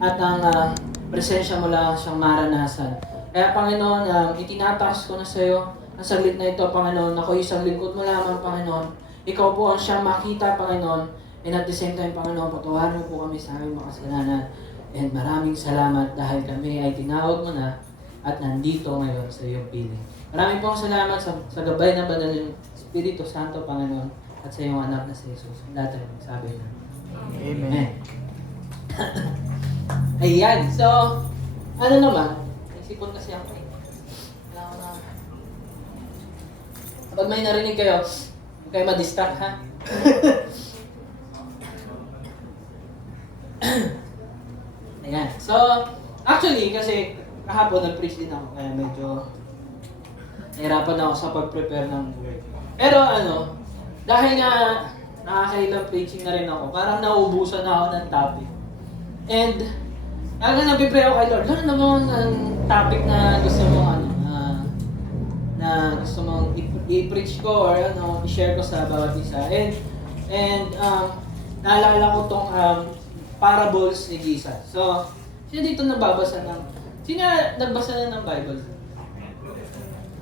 at ang presensya mo lang siyang maranasan. Kaya Panginoon, itinataas ko na sa iyo ang saglit na ito, Panginoon. Ako isang lingkod mo lamang, Panginoon. Ikaw po ang siyang makita, Panginoon. And at the same time, Panginoon, patawarin mo po kami sa aming makasalanan. And maraming salamat dahil kami ay tinawag mo na at nandito ngayon sa iyong piling. Maraming pong salamat sa gabay ng banal ng Espiritu Santo, Panginoon, at sa iyong anak na si Jesus. Lahat ay magsabi na. Amen. Ayan. So, ano naman? Naisipon kasi ako eh. Kapag may narinig kayo, huwag kayo ma-distract ha. Ayan. So, actually, kasi kahapon nag-preach din ako, kaya medyo nahirapan ako sa pag-prepare ng word. Pero dahil nga nakakailang preaching na rin ako, parang nauubusan na ako ng topic. And, talaga nag-prepare ako kay Lord. Lord, ano naman ang topic na gusto mo, na gusto mong i-preach ko or i-share ko sa bawat isa. And naalala ko tong parables ni Jesus. So, sino dito nagbasa na ng Bible?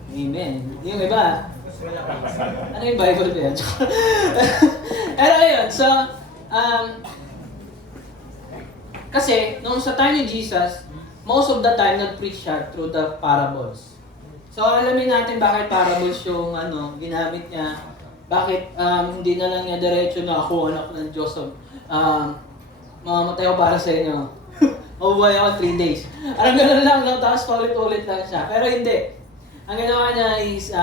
Amen. Yung iba, ano yung Bible ba yan? Pero ayun, so, kasi, nung sa time ni Jesus, most of the time nag-preach siya through the parables. So, alamin natin bakit parables yung ginamit niya. Bakit hindi na lang niya diretso na ako, anak ng Diyos. Mamamatay ako para sa inyo. Mabubuhay ako 3 days. Alam gano'n lang, tapos paulit-ulit lang siya. Pero hindi. Ang ginawa niya is,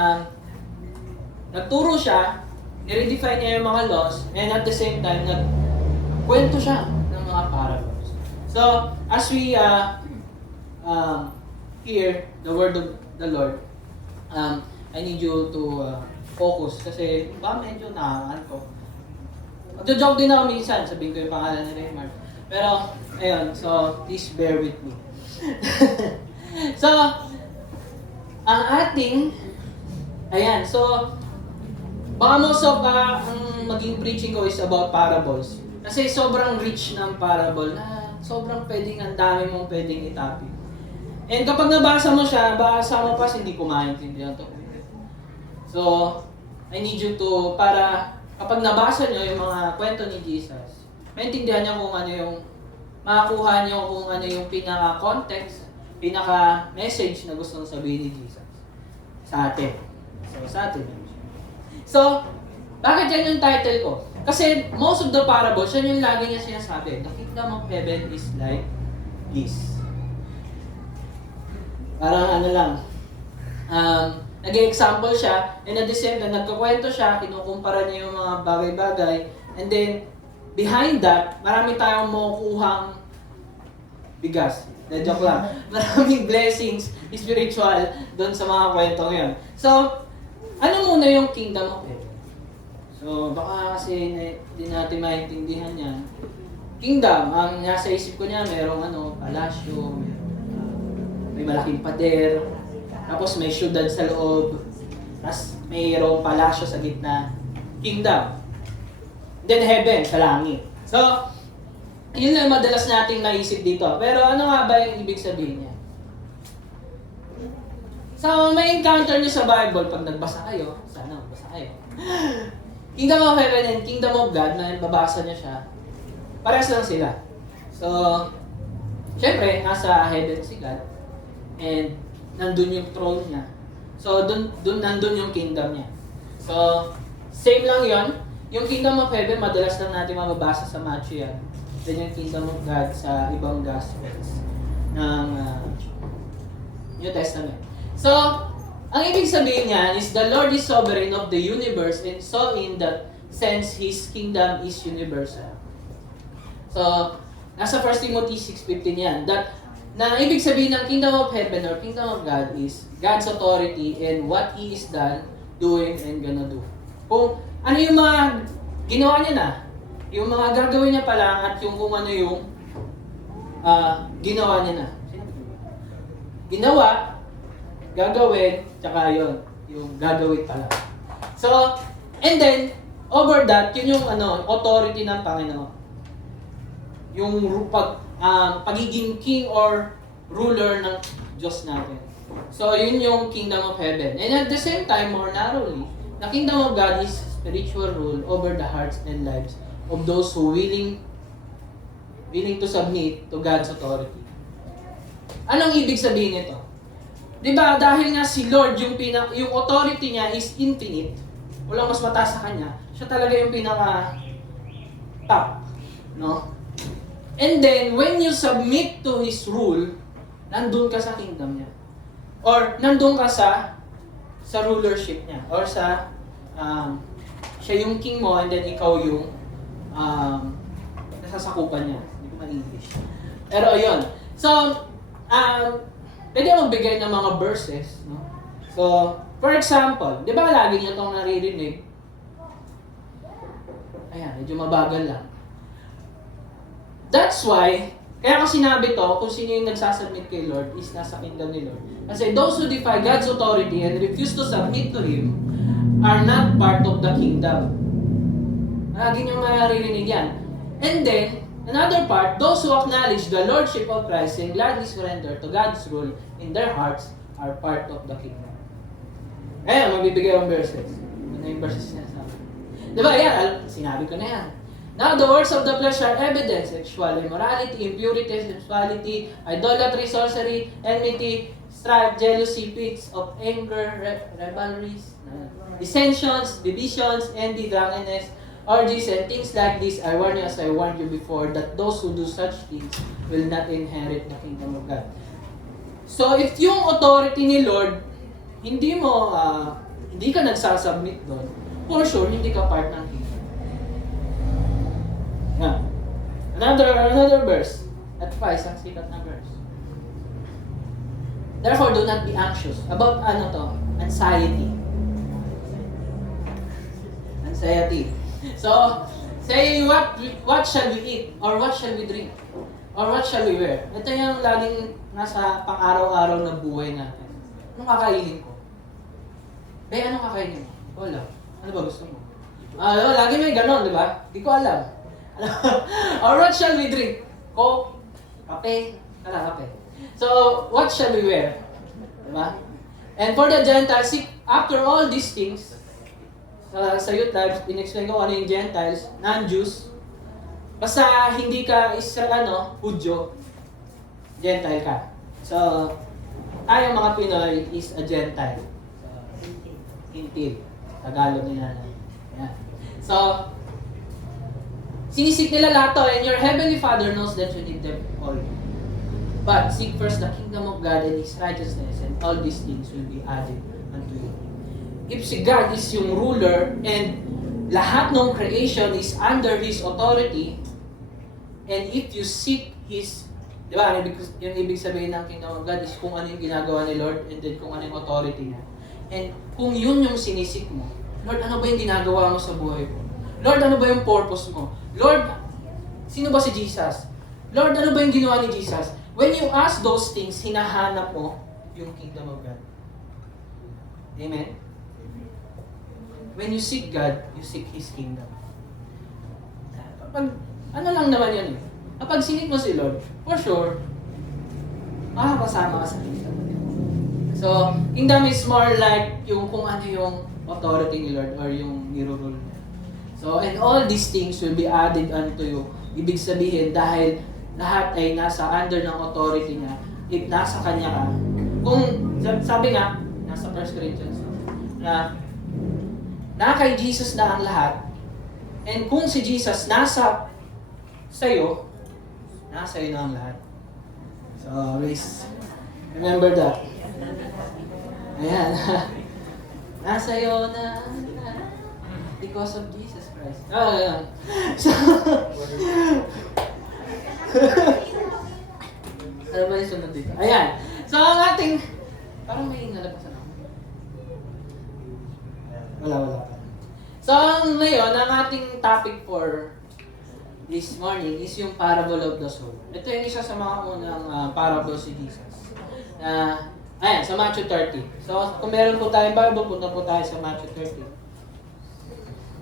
nagturo siya, i-redefine niya yung mga laws, and at the same time, nagkwento siya ng mga parables. So, as we hear the word of the Lord, I need you to focus kasi medyo nakakanto. Magjo-joke din ako minsan, sabihin ko yung pangalan ni Raymar. Pero, ayun, so please bear with me. So, ang ating, ayan, so, baka most of ang maging preaching ko is about parables. Kasi sobrang rich ng parable na sobrang ang dami mong pwedeng itapik. And kapag nabasa mo siya, basa mo pa, hindi ko maintindihan to. So, I need you to, para kapag nabasa nyo yung mga kwento ni Jesus, maintindihan nyo kung ano yung, makakuha nyo kung ano yung pinaka-context, pinaka-message na gusto sabihin ni Jesus sa atin. So, sa atin. So, bakit yan yung title ko? Kasi most of the parables, yan yung lagi niya sinasabi. The kingdom of heaven is like this. Parang nag-example siya, and at the same time, nagkukwento siya, kinukumpara niya yung mga bagay-bagay, and then, behind that, marami tayong makukuhang bigas. Joke lang. Maraming blessings, spiritual, doon sa mga kwentong yun. So, ano muna yung kingdom of heaven? So, baka kasi hindi natin maintindihan yan. Kingdom, ang nasa isip ko niya, merong palasyo, may malaking pader, tapos may syudad sa loob, tapos mayroong palasyo sa gitna. Kingdom. Then heaven, sa langit. So, yun lang madalas nating naisip dito. Pero ano nga ba yung ibig sabihin niya? So, may encounter niyo sa Bible pag nagbasa kayo. Sana magbasa kayo. Kingdom of Heaven and Kingdom of God, na babasa niyo siya, parehas lang sila. So, syempre, nasa heaven si God. And nandun yung throne niya. So, nandun yung kingdom niya. So, same lang yon. Yung kingdom of heaven, madalas lang natin mababasa sa Matthew yan. Then yung kingdom of God sa ibang gospels ng New Testament. So, ang ibig sabihin niyan is the Lord is sovereign of the universe, and so in that sense, His kingdom is universal. So, nasa 1 Timothy 6:15 yan. Na ibig sabihin ng kingdom of heaven or kingdom of God is God's authority and what He is done, doing, and gonna do. Kung ano yung mga ginawa niya na, yung mga gagawin niya pa lang at yung kung ano yung ginawa niya na. Ginawa, gagawin, tsaka yun, yung gagawin pa lang. So, and then, over that, yun yung authority ng Panginoon. yung pagiging king or ruler ng Diyos natin. So, yun yung kingdom of heaven. And at the same time, more narrowly, the kingdom of God is spiritual rule over the hearts and lives of those who willing to submit to God's authority. Anong ibig sabihin nito? 'Di ba dahil nga si Lord yung authority niya is infinite. Walang mas mataas sa kanya. Siya talaga yung pinaka top, no? And then when you submit to his rule, nandun ka sa kingdom niya. Or nandun ka sa rulership niya or sa siya yung king mo and then ikaw yung nasasakupan niya. Hindi ko ma-English. Pero ayun. So, pwede akong magbigay ng mga verses, no? So, for example, di ba lagi niyo itong naririnig? Ayan, medyo mabagal lang. That's why, kaya ko sinabi to, kung sino yung nagsasubmit kay Lord is nasa kingdom ni Lord. Kasi those who defy God's authority and refuse to submit to Him are not part of the kingdom. Lagi niyong maririnig yan. And then, another part, those who acknowledge the Lordship of Christ and gladly surrender to God's rule in their hearts are part of the kingdom. Ayan, magbibigay ang verses. Ano yung verses niya sabi? Diba, yan, sinabi ko na yan. Now, the works of the flesh are evident: sexual immorality, impurity, sensuality, idolatry, sorcery, enmity, strife, jealousy, fits of anger, rivalries, dissensions, divisions, envy, drunkenness, orgies, and things like this. I warn you, as I warned you before, that those who do such things will not inherit the kingdom of God. So, if yung authority ni Lord, hindi ka nagsasubmit doon, for sure, hindi ka part ng kingdom. Yeah. Another verse. At pa, isang sikat na verse. Therefore, do not be anxious about anxiety. Anxiety. So, say, what shall we eat? Or what shall we drink? Or what shall we wear? Ito yung laging nasa pang-araw-araw na buhay natin. Anong kakainin ko? Anong kakainin mo? Wala. Ano ba gusto mo? Lagi may ganon, di ba? Di ko alam. Or what shall we drink? Coke? Kape? Kape. So, what shall we wear? Diba? And for the Gentiles, after all these things, sa youth lives, in-explain ko ano yung Gentiles, non-Jews. Basta hindi ka Hudyo, Gentile ka. So, tayo mga Pinoy is a Gentile. So, Hintil. Tagalog nila. Yan. So, sinisik nila lahat to, and your heavenly Father knows that you need them all. But seek first the kingdom of God and His righteousness, and all these things will be added unto you. If si God is yung ruler, and lahat ng creation is under His authority, and if you seek His, di ba, yung ibig sabihin ng kingdom of God is kung ano yung ginagawa ni Lord, and then kung ano yung authority niya. And kung yun yung sinisik mo, Lord, ano ba yung ginagawa mo sa buhay ko? Lord, ano ba yung purpose mo? Lord, sino ba si Jesus? Lord, ano ba yung ginawa ni Jesus? When you ask those things, hinahanap mo yung kingdom of God. Amen? When you seek God, you seek His kingdom. Ano lang naman yun eh. Kapag sinik mo si Lord, for sure, makakasama ka sa kingdom. So, kingdom is more like yung kung ano yung authority ni Lord or yung nirurule niya. So, and all these things will be added unto you. Ibig sabihin, dahil lahat ay nasa under ng authority niya, if nasa kanya ka, kung, sabi nga, nasa 1 Corinthians, na kay Jesus na ang lahat, and kung si Jesus nasa sa'yo, nasa iyo na ang lahat. So, always remember that. Ayan. Nasa iyo na because of Jesus Christ. Ayan. So, ano ba yung sunod dito? Ayan. So, ang ating, parang may nalabasan ako. Wala pa. So, ngayon, ang ating topic for this morning is yung parable of the sower. Ito yung isa sa mga unang parables si Jesus. Ayan, sa Matthew 30. So, kung meron po tayong Bible, punta po tayo sa Matthew 30.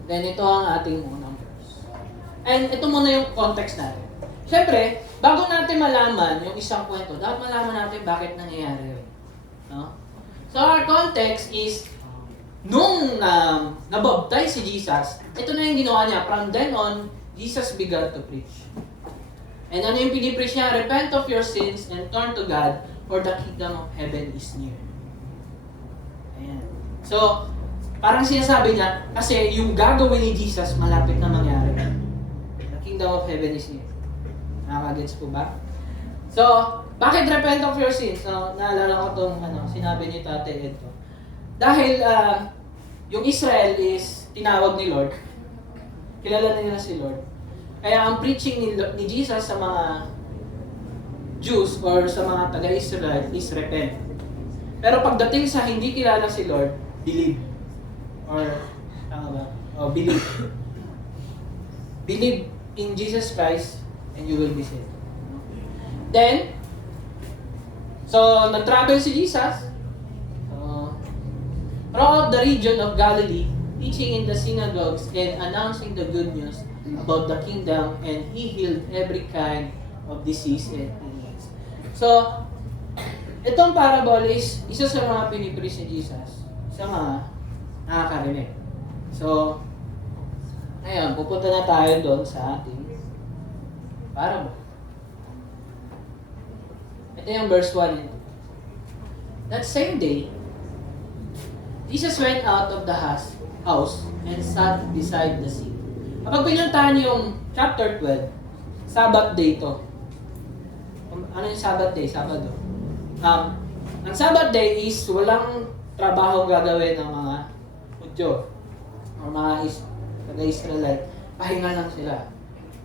Then, ito ang ating unang verse. And ito muna yung context natin. Siyempre, bago natin malaman yung isang kwento, dapat malaman natin bakit nangyayari yun. No? So our context is, nung nabaptize si Jesus, ito na yung ginawa niya. From then on, Jesus began to preach. And ano yung pinipreach niya? Repent of your sins and turn to God, for the kingdom of heaven is near. Ayan. So, parang sinasabi niya, kasi yung gagawin ni Jesus, malapit na mangyari. The kingdom of heaven is near. Nakakagets po ba? So, bakit repent of your sins? So, naalala ko itong sinabi ni Tate Ed. Dahil yung Israel is tinawag ni Lord. Kilala nila si Lord. Kaya ang preaching ni Jesus sa mga Jews or sa mga taga-Israel is repent. Pero pagdating sa hindi kilala si Lord, believe. Or, tama ba? O, believe. Believe in Jesus Christ and you will be saved. Then, so, nag-travel si Jesus throughout the region of Galilee, teaching in the synagogues and announcing the good news about the kingdom, and he healed every kind of disease and illness. So, itong parable is isa sa mga pinipreach ni Jesus sa mga nakakarinig. So, ngayon, pupunta na tayo doon sa ating parable. Ito yung verse 1 nito. That same day, Jesus went out of the house and sat beside the sea. Kapag pinuntahan yung chapter 12, Sabbath day ito. Ano yung Sabbath day? Sabado. Ang Sabbath day is walang trabaho gagawin ng mga Hudyo o mga taga-Israelite. Pahinga lang sila.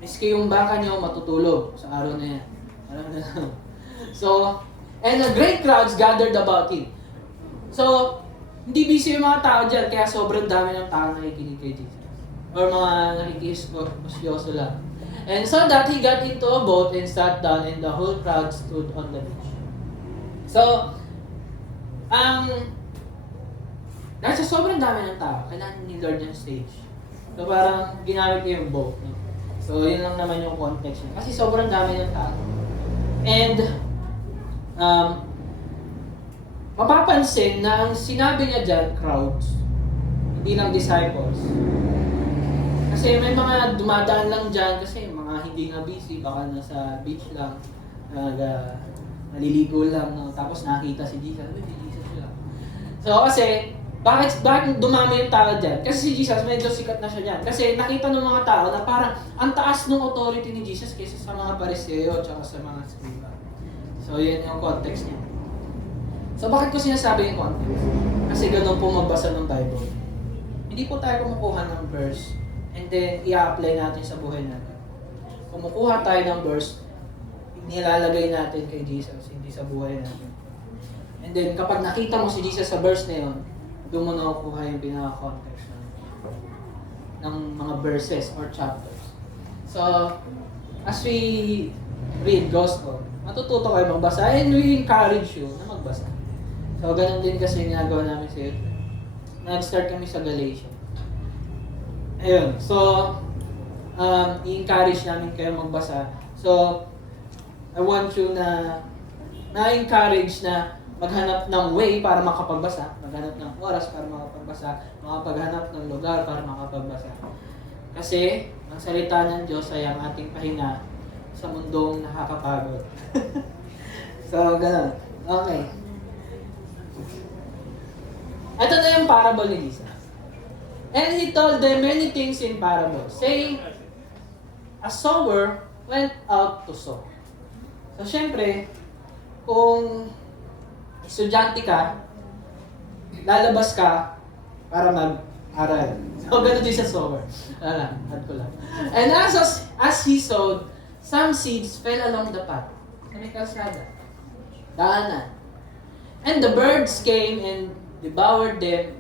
Miski yung baka nyo matutulog sa araw na yan. Alam na lang. So, and a great crowds gathered about him. So, hindi busy yung mga tao dyan, kaya sobrang dami ng tao nakikinig kay Jesus. Or mga nakikisyoso lang. And so that he got into a boat and sat down, and the whole crowd stood on the beach. So, dahil sa sobrang dami ng tao, kailangan ni Lord yung stage. So parang ginamit niya yung boat. No? So yun lang naman yung context niya. Kasi sobrang dami ng tao. And, mapapansin na ang sinabi niya dyan, crowds, hindi lang disciples. Kasi may mga dumadaan lang dyan kasi mga hindi nga busy, baka nasa beach lang, naliligo lang, no? Tapos nakita si Jesus, si Jesus lang. So kasi, bakit dumami yung tao dyan? Kasi si Jesus, medyo sikat na siya dyan. Kasi nakita ng mga tao na parang ang taas ng authority ni Jesus kaysa sa mga Pariseo at sa mga Scriba. So yun yung context niya. So bakit ko sinasabi yung context? Kasi ganun po magbasa ng Bible. Hindi po tayo kumukuha ng verse and then i-apply natin sa buhay natin. Kumukuha tayo ng verse, nilalagay natin kay Jesus, hindi sa buhay natin. And then kapag nakita mo si Jesus sa verse na yun, doon mo nakukuha yung pinaka-context ng mga verses or chapters. So, as we read Gospel, matututo kayo magbasa and we encourage you na magbasa. So, ganun din kasi yung ginagawa namin sa YouTube. Nag-start kami sa Galatians. Ayun. So, i-encourage namin kayo magbasa. So, I want you na-encourage na maghanap ng way para makapagbasa, maghanap ng oras para makapagbasa, makapaghanap ng lugar para makapagbasa. Kasi, ang salita ng Diyos ay ang ating pahinga sa mundong nakakapagod. So, ganun. Okay. Ito na yung parable ni Jesus. And he told them many things in parables, saying, a sower went out to sow. So, syempre, kung estudyante ka, lalabas ka para mag-aral. So, ganun din sa sower. Add ko lang. And as he sowed, some seeds fell along the path. Sa may kalsada. Daanan. And the birds came and devoured them.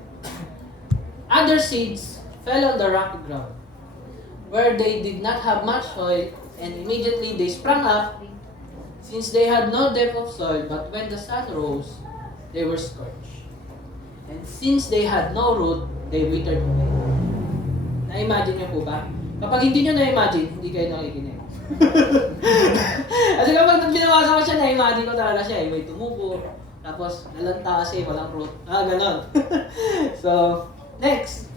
Other seeds fell on the rocky ground, where they did not have much soil, and immediately they sprang up, since they had no depth of soil, but when the sun rose, they were scorched. And since they had no root, they withered away. Na-imagine niyo po ba? Kapag hindi niyo na-imagine, hindi kayo nakikinig. Kasi kapag binabasa ko siya, na-imagine ko talaga siya, may tumubo, tapos lalanta kasi, walang root. Ganon. So, next.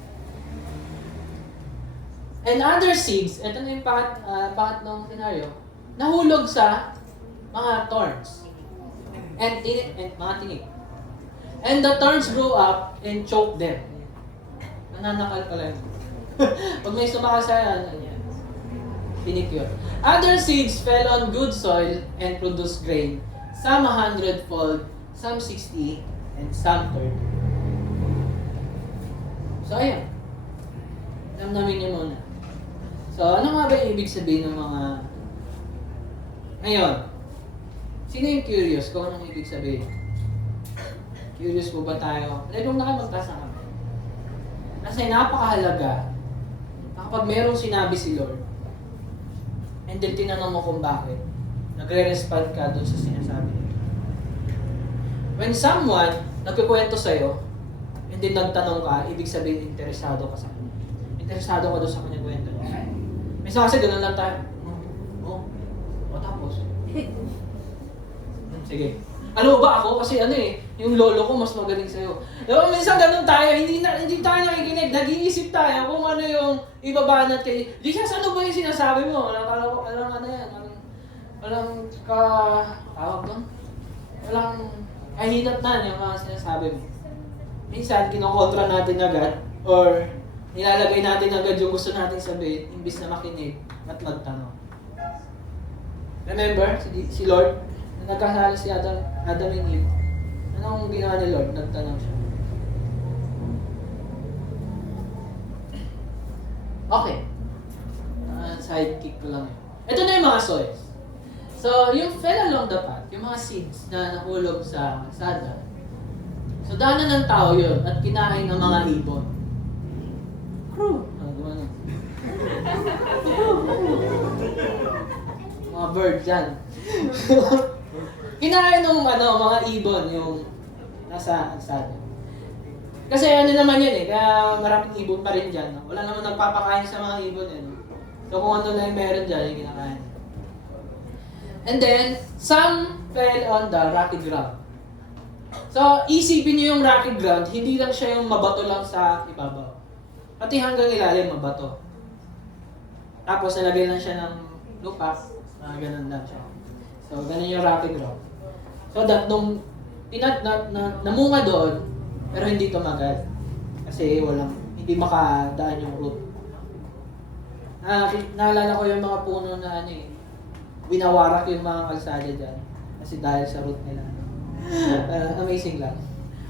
And other seeds, ito na yung pangatlong scenario, nahulog sa mga thorns and mga tinik. And the thorns grew up and choked them. Nananakal pala yun. Pag may sumakas sa yan, tinik yun. Other seeds fell on good soil and produced grain, some 100-fold, some 60, and some 30. So, ayun. Namnamin niyo muna. So, ano nga ba yung ibig sabihin ng mga... Ngayon, sino yung curious kung anong ibig sabihin? Curious po ba tayo? Huwag na kayo magtaas ng kamay. Kasi napakahalaga na kapag merong sinabi si Lord, and then tinanong mo kung bakit, nagre-respond ka dun sa sinasabi niya. When someone nagkikwento sa'yo, and then nagtanong ka, ibig sabihin interesado ka sa kanya. Interesado ka dun sa kanya kwento niya. Minsan kasi ganun lang tayo. Tapos. Sige. Ano ba ako? Kasi yung lolo ko mas magaling sa'yo. Diba, minsan ganun tayo, hindi tayo nakikinig, nag-iisip tayo kung ano yung ibaba natin. Jesus, ano ba yung sinasabi mo? Walang tawag doon? Walang kahinatnan yung mga sinasabi mo. Minsan, kinokontra natin agad, or nilalagay natin agad yung gusto natin sabihin, imbis na makinig at magtanong. Remember, si Lord, na nagkasala si Adam and Eve, anong ginawa ni Lord? Nagtanong siya. Okay. Sidekick ko lang yun. Ito na yung mga soils. So, yung fell along the path, yung mga seeds na nahulog sa kalsada, so daanan ng tao yun at kinain ng mga ibon. Crew! Gumano. Mga bird dyan. Kinain ng mga ibon yung nasa kalsada. Kasi naman yan kaya maraming ibon pa rin dyan. Wala naman nagpapakain sa mga ibon So kung ano na yung meron dyan, yung kinakain. And then, some fell on the rocky ground. So, isipin nyo yung rocky ground, hindi lang siya yung mabato lang sa ibabaw. Pati hanggang ilalim mabato. Tapos nalagyan lang siya ng lupa, ganun lang siya. So, ganun yung rocky ground. So, nung namunga doon, pero hindi tumagal. Kasi hindi makadaan yung root. Naalala ko yung mga puno na binawarak yung mga kalsada dyan. Kasi dahil sa root nila. Amazing lang.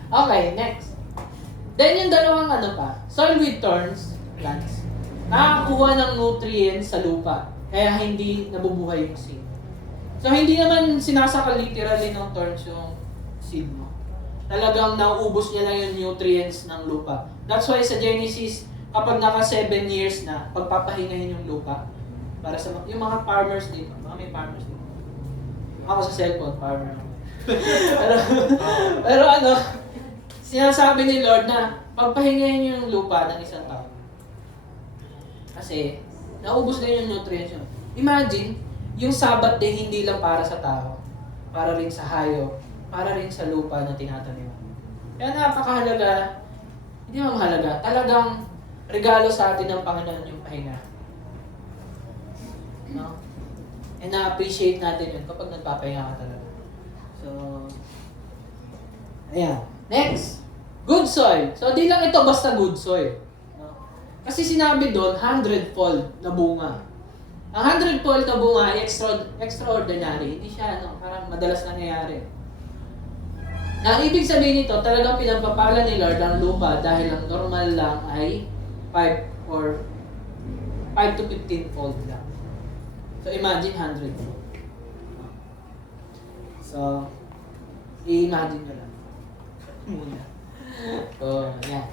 Okay, next. Then yung dalawang soil with thorns, plants, nakakakuha ng nutrients sa lupa. Kaya hindi nabubuhay yung seed. So hindi naman sinasakal literally ng thorns yung seed mo. Talagang nauubos niya lang yung nutrients ng lupa. That's why sa Genesis, kapag naka 7 years na, pagpapahingahin yung lupa, para sa yung mga farmers dito, may farmers dito. Ako sa cellphone, farmer. pero sinasabi ni Lord na pagpahingahin yung lupa ng isang tao. Kasi, naubos na yung nutrients yun. Imagine, yung Sabbath day hindi lang para sa tao, para rin sa hayop, para rin sa lupa na tinatanim. Kaya napakahalaga, hindi mo mahalaga, talagang regalo sa atin ng Panginoon yung pahinga. No? And na-appreciate natin yun kapag nagpapahinga ka talaga. So, ayan. Next, good soil. So, di lang ito basta good soil. No? Kasi sinabi doon, 100-fold na bunga. Ang 100-fold na bunga ay extraordinary. Hindi siya, parang madalas nangyayari. Na ibig sabihin nito, talagang pinagpapala ni Lord ang lupa dahil ang normal lang ay 5 to 15-fold lang. So, imagine 100-fold. So, i-imagine nyo lang. Muna. So, yan.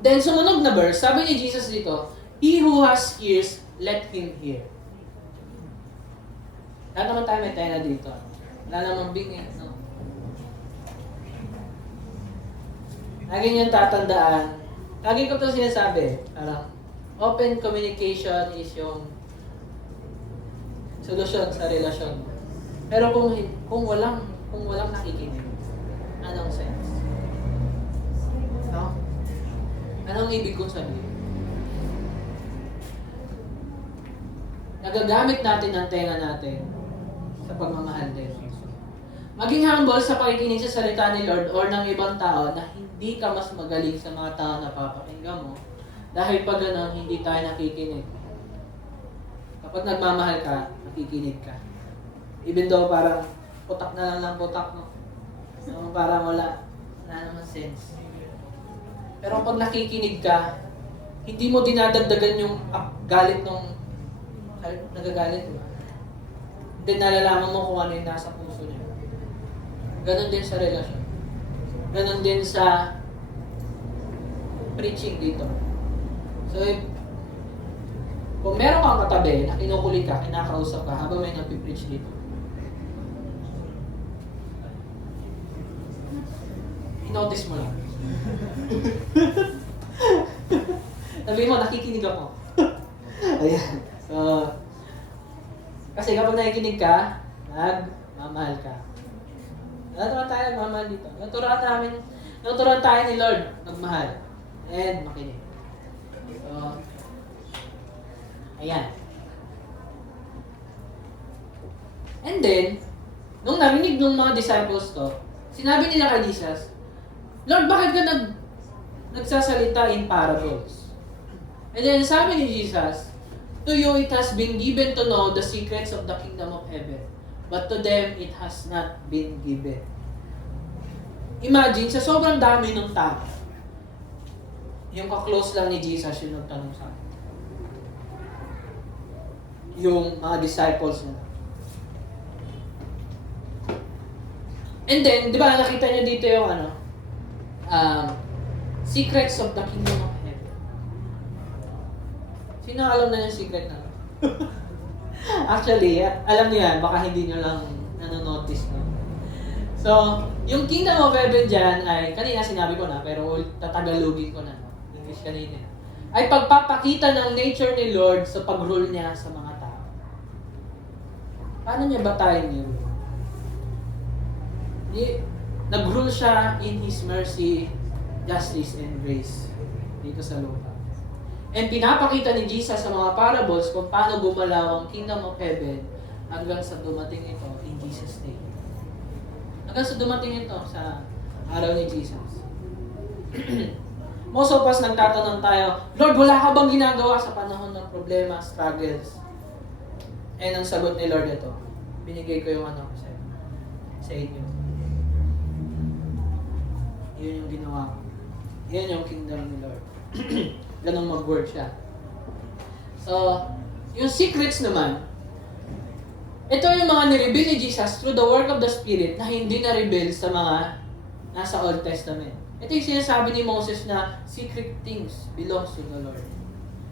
Then, sumunod na verse, sabi ni Jesus dito, he who has ears, let him hear. Lahat naman tayo may tenga dito. Wala namang bingit, no? Lagi niyong tatandaan. Lagi ko ito sinasabi. Parang, open communication is yung solusyon sa relasyon. Pero kung walang nakikinig, anong sense? No? Anong ibig kong sabihin? Nagagamit natin ang tenga natin sa pagmamahal din. Maging humble sa pakikinig sa salita ni Lord or ng ibang tao na hindi ka mas magaling sa mga tao na papakinggan mo dahil pag gano'n, hindi tayo nakikinig. Kapag nagmamahal ka, nakikinig ka. Even though parang putak na lang putak, no? So, parang wala naman sense. Pero pag nakikinig ka, hindi mo dinadagdagan yung galit nung nagagalit, diba? Then nalalaman mo kung ano yung nasa puso niya. Ganon din sa relasyon. Ganon din sa preaching dito. So, kung meron kang katabi na kinukulit ka, kinakausap ka habang may nagpipreach dito, i-notice mo lang. Sabihin mo, nakikinig ako. Ayan. So, kasi kapag nakikinig ka, nagmamahal ka. Naturuan tayo nagmamahal dito. Naturuan tayo ni Lord magmahal. And makinig. So, ayan. And then, nung narinig ng mga disciples to, sinabi nila kay Jesus, Lord, bakit ka nagsasalita in parables? And then sabi ni Jesus, to you it has been given to know the secrets of the kingdom of heaven, but to them it has not been given. Imagine, sa sobrang dami ng tao, yung ka-close lang ni Jesus yung nagtanong sa akin. Yung mga disciples niya. And then, di ba, nakita niyo dito yung secrets of the kingdom of heaven. Sino alam na yung secret na? Actually, alam niyo yan, baka hindi niyo lang nanonotice. No? So, yung kingdom of heaven dyan ay, kanina sinabi ko na, pero tatagalogin ko na. English kanina. Ay pagpapakita ng nature ni Lord sa pag-rule niya sa mga tao. Paano niya batayin yun? Nag-rule siya in His mercy, justice, and grace dito sa lupa. And pinapakita ni Jesus sa mga parables kung paano gumalaw ang kingdom of heaven hanggang sa dumating ito in Jesus' name. Hanggang sa dumating ito sa araw ni Jesus. Most of us nagtatanong tayo, Lord, wala ka bang ginagawa sa panahon ng problema, struggles? And ang sagot ni Lord ito, binigay ko yung sa inyo. Yun yung ginawa ko. Yan yung kingdom ni Lord. Ganun mag-word siya. So, yung secrets naman, ito yung mga nireveal ni Jesus through the work of the Spirit na hindi na-reveal sa mga nasa Old Testament. Ito yung sinasabi ni Moses na secret things belongs to the Lord.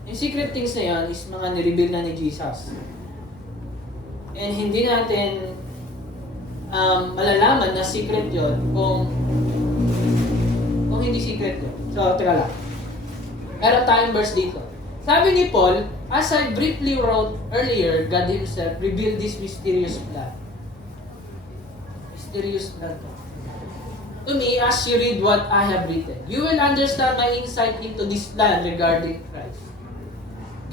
Yung secret things na yan is mga nireveal na ni Jesus. And hindi natin malalaman na secret yon kung hindi secret yun. So, teka lang. Meron tayong verse dito. Sabi ni Paul, as I briefly wrote earlier, God Himself revealed this mysterious plan. Mysterious plan to. To me, as you read what I have written, you will understand my insight into this plan regarding Christ.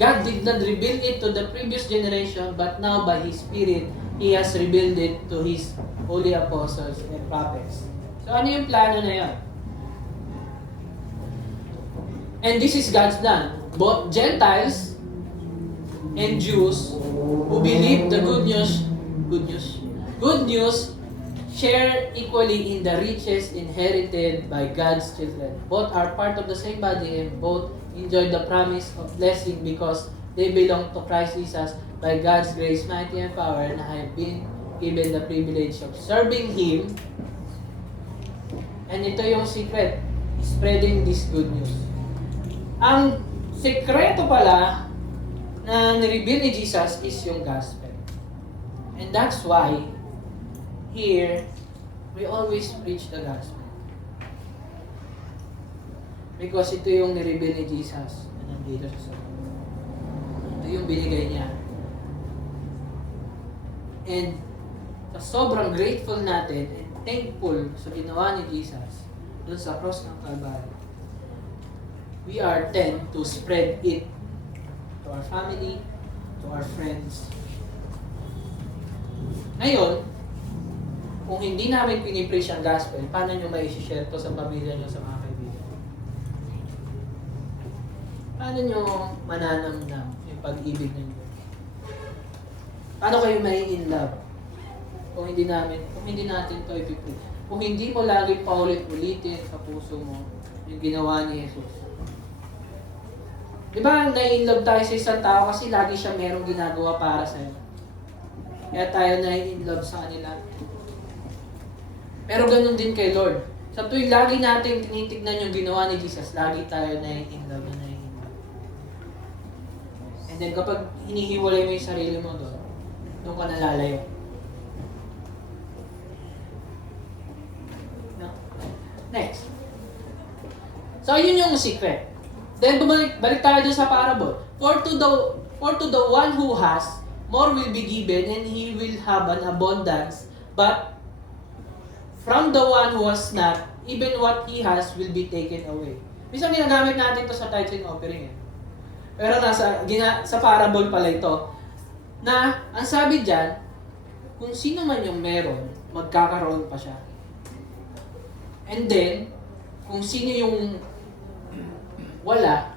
God did not reveal it to the previous generation, but now by His Spirit, He has revealed it to His holy apostles and prophets. So, ano yung plano na yun? And this is God's plan. Both Gentiles and Jews who believe the good news share equally in the riches inherited by God's children. Both are part of the same body and both enjoy the promise of blessing because they belong to Christ Jesus by God's grace, mighty and power, and have been given the privilege of serving Him. And ito yung secret, spreading this good news. Ang sekreto pala na nireveal ni Jesus is yung gospel. And that's why here we always preach the gospel. Because ito yung nireveal ni Jesus na nandito sa mundo. Ito yung binigay niya. And sa sobrang grateful natin and thankful sa ginawa ni Jesus doon sa cross ng Calvary, we are tend to spread it to our family, to our friends. Ngayon, kung hindi namin pinipreach ang gospel, paano nyo mai-share to sa pamilya nyo, sa mga kaibigan? Paano nyo mananamnam yung pag-ibig ninyo? Paano kayo may in love? Kung hindi natin to ipipreach. Kung hindi mo lagi paulit-ulitin sa puso mo yung ginawa ni Jesus. Di ba, na-in-love tayo sa isang tao kasi lagi siya merong ginagawa para sa'yo. Kaya tayo na-in-love sa kanila. Pero ganun din kay Lord. Sa tuwing lagi natin tinitignan yung ginawa ni Jesus, lagi tayo na-in-love na na-in-love. And then kapag hinihiwalay mo yung sarili mo doon ka nalalayo. No? Next. So, yun yung secret. Then, balik tayo dun sa parable. For to the one who has, more will be given, and he will have an abundance. But, from the one who has not, even what he has will be taken away. Minsan ginagamit natin to sa tithing offering. Pero sa parable pala ito, na ang sabi dyan, kung sino man yung meron, magkakaroon pa siya. And then, kung sino yung wala,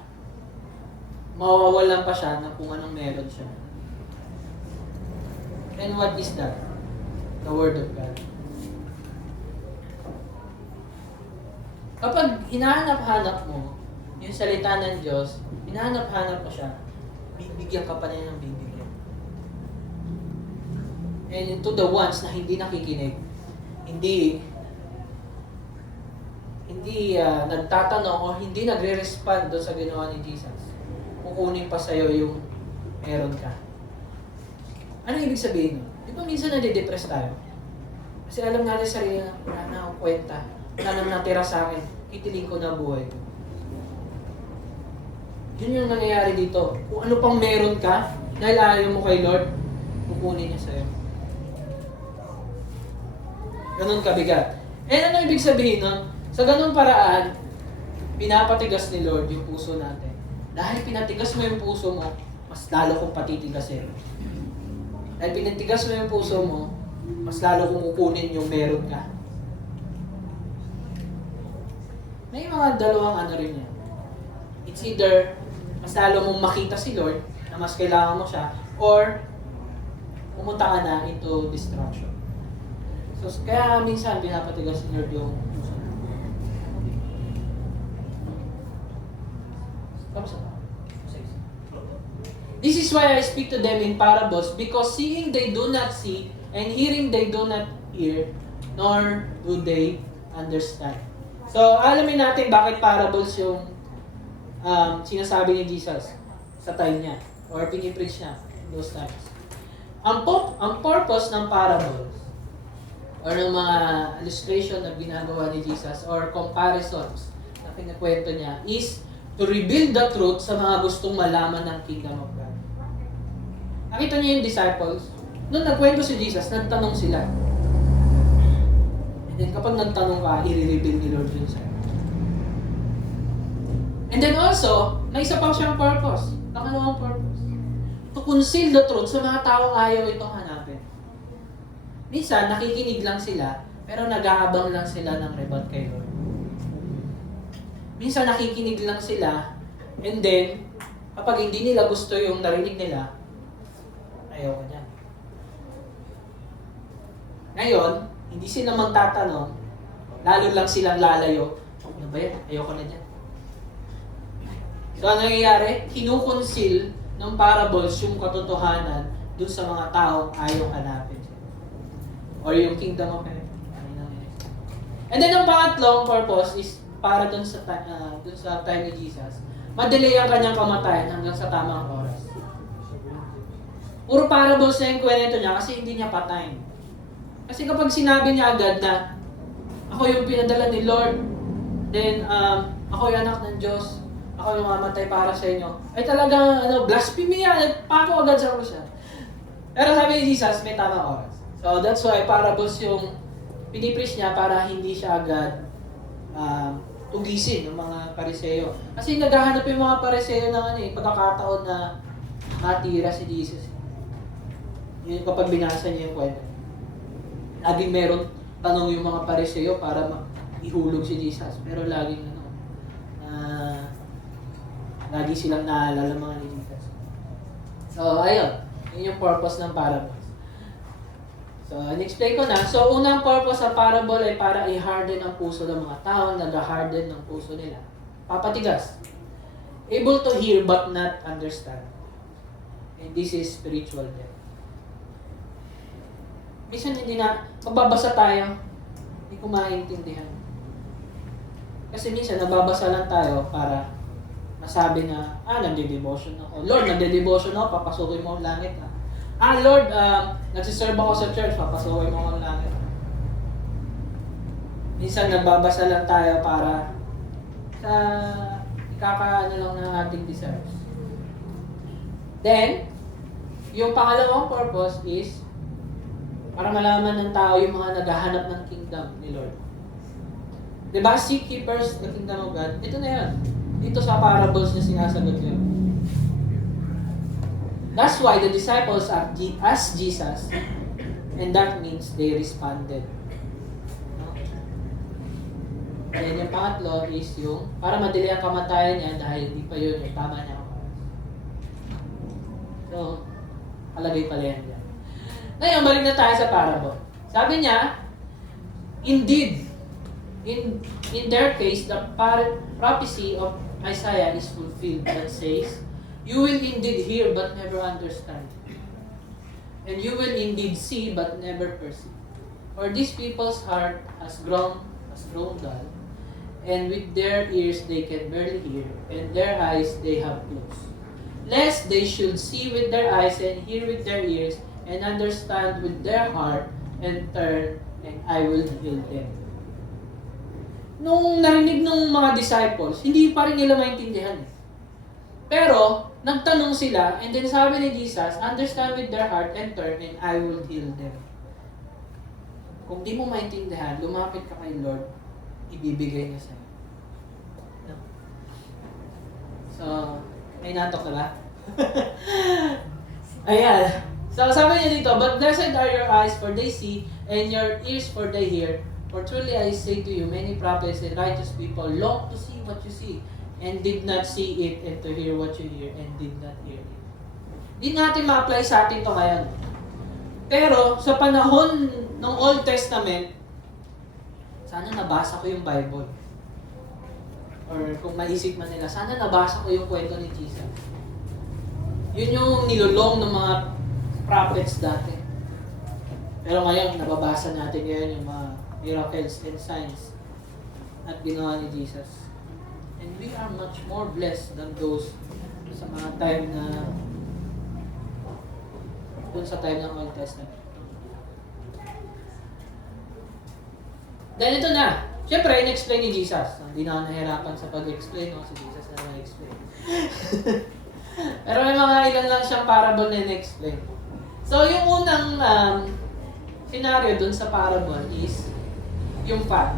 mawawalan pa siya ng kung anong meron siya. And what is that? The Word of God. Kapag hinahanap-hanap mo yung salita ng Diyos, hinahanap-hanap mo siya, bibigyan ka pa niya ng bibigyan. And to the ones na hindi nakikinig, hindi nagtatanong o hindi nagre-respond doon sa ginawa ni Jesus, kukunin pa sa'yo yung meron ka. Ano ibig sabihin? Di ba minsan nade-depress tayo? Kasi alam natin sa sarili na wala na akong kwenta, wala na natira sa akin, kitiling ko na buhay ko. Yun yung nangyayari dito. Kung ano pang meron ka, dahil ayaw mo kay Lord, kukunin niya sa'yo. Ganun kabigat. And ano ibig sabihin nun? Sa ganung paraan, pinapatigas ni Lord yung puso natin. Dahil pinatigas mo yung puso mo, mas lalo kong patitigasin. Dahil pinatigas mo yung puso mo, mas lalo kong kukunin yung meron ka. May mga dalawang ano rin yan. It's either, mas lalo mong makita si Lord, na mas kailangan mo siya, or pumunta ka na into destruction. So, kaya minsan pinapatigas ni Lord yung puso. This is why I speak to them in parables, because seeing they do not see, and hearing they do not hear, nor do they understand. So, alamin natin bakit parables yung sinasabi ni Jesus sa time niya, or pinipreach niya those times. Ang purpose ng parables, or ng mga illustration na ginagawa ni Jesus, or comparisons na pinakwento niya, is to reveal the truth sa mga gustong malaman ng Kingdom of God. Nakita niyo yung disciples? Nung nagkwento si Jesus, nagtanong sila. And then kapag nagtanong ka, i-reveal ni Lord yun sa'yo. And then also, may isa pa siyang purpose. Pangalawang purpose. To conceal the truth sa mga taong ayaw itong hanapin. Minsan, nakikinig lang sila, pero nag-aabang lang sila ng rebut kay Lord. Minsan nakikinig lang sila, and then, kapag hindi nila gusto yung narinig nila, ayaw ko niya. Ngayon, hindi sila magtatanong, lalo lang silang lalayo, ano ba yan? Ayaw ko na dyan. So, ang nangyayari, kinukonsil ng parables yung katotohanan dun sa mga taong ayaw hanapin. Or yung kingdom of heaven. And then, ang pangatlong purpose is para dun sa time ni Jesus, madelay ang kanyang kamatayan hanggang sa tamang oras. Puro parables na yung kwento niya kasi hindi niya patayin. Kasi kapag sinabi niya agad na ako yung pinadala ni Lord, then ako yung anak ng Diyos, ako yung mamatay para sa inyo, ay talagang blasphemy yan, pako agad sa krus yan. Pero sabi ni Jesus, may tamang oras. So that's why parables yung pinipreach niya para hindi siya agad tugisin ng mga Pariseo. Kasi naghahanap yung mga Pariseo ng pagkakataon na matira si Jesus. Yun kapag binasa niya yung kwento. Laging meron tanong yung mga Pariseo para ihulog si Jesus. Pero laging lagi silang naalala mga ni Jesus. So, ayun. Yun yung purpose ng parables. So, in-explain ko na. So, unang purpose sa parable ay para i-harden ang puso ng mga tao, nag-harden ng puso nila. Papatigas. Able to hear but not understand. And this is spiritual death. Minsan hindi na, magbabasa tayo, hindi ko maintindihan. Kasi minsan, nababasa lang tayo para masabi na, nagde-devotion ako. Lord, nagde-devotion ako, papasukin mo ang langit. Lord, nagsiserve ako sa church, papasukin mo ang langit. Minsan, nagbabasa lang tayo para sa ikakaano lang ng ating desires. Then, yung pangalawang purpose is para malaman ng tao yung mga naghahanap ng kingdom ni Lord. Diba? Seek ye first the kingdom of God. Ito na yan. Dito sa parables na sinasagot yun. That's why the disciples asked Jesus, and that means they responded. No? And yung pangatlo is yung, para madali ang kamatayan niya dahil hindi pa yun yung tama niya. So, kalagay pala yan dyan. Ngayon, balik na tayo sa parable. Sabi niya, indeed, in their case, the prophecy of Isaiah is fulfilled that says, you will indeed hear but never understand. And you will indeed see but never perceive. For these people's heart has grown dull, and with their ears they can barely hear, and their eyes they have closed. Lest they should see with their eyes and hear with their ears, and understand with their heart, and turn, and I will heal them. Nung narinig ng mga disciples, hindi pa rin nila maintindihan. Pero, nagtanong sila, and then sabi ni Jesus, understand with their heart and turn, and I will heal them. Kung di mo maintindihan, lumapit ka kay Lord, ibibigay niya sa'yo. No? So, may natok na ba? Ayan. So, sabi niya dito, but blessed are your eyes, for they see, and your ears, for they hear. For truly I say to you, many prophets and righteous people long to see what you see, and did not see it, and to hear what you hear, and did not hear it. Di natin ma-apply sa atin ito ngayon. Pero, sa panahon ng Old Testament, sana nabasa ko yung Bible. Or kung maisip man nila, sana nabasa ko yung kwento ni Jesus. Yun yung nilulong ng mga prophets dati. Pero ngayon, nababasa natin ngayon yung mga miracles and signs at ginawa ni Jesus. And we are much more blessed than those sa mga time na dun sa time ng Old Testament. Then ito na. Siyempre, in-explain ni Jesus. Hindi na ako nahirapan sa pag-explain. Si Jesus na na-explain. Pero may mga ilan lang siyang parable na in-explain. So, yung unang scenario dun sa parable is yung fact.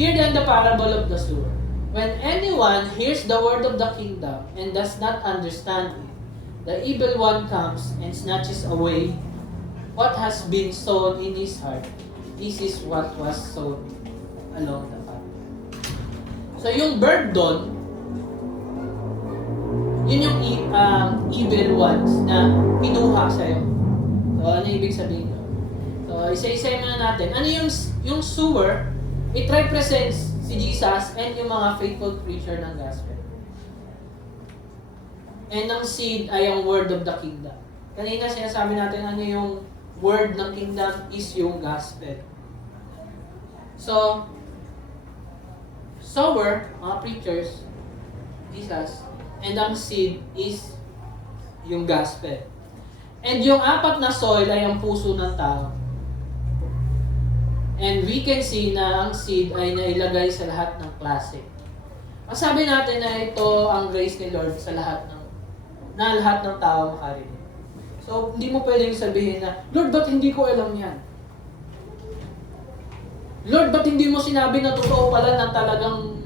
Hear then the parable of the sower. When anyone hears the word of the kingdom and does not understand it, the evil one comes and snatches away what has been sown in his heart. This is what was sown along the path. So yung bird doon, yun yung evil ones na pinuha sa'yo. So ano ibig sabihin doon? So isa-isa muna natin. Ano yung sower? It represents si Jesus and yung mga faithful preacher ng gospel. And ang seed ay ang word of the kingdom. Kanina sinasabi natin ano yung word ng kingdom is yung gospel. So, sower, mga preachers, Jesus, and ang seed is yung gospel. And yung apat na soil ay ang puso ng tao. And we can see na ang seed ay nailagay sa lahat ng klase. Masabi natin na ito ang grace ni Lord sa lahat ng tao makarinig. So, hindi mo pwedeng sabihin na, Lord, ba't hindi ko alam yan? Lord, ba't hindi mo sinabi na totoo pala na talagang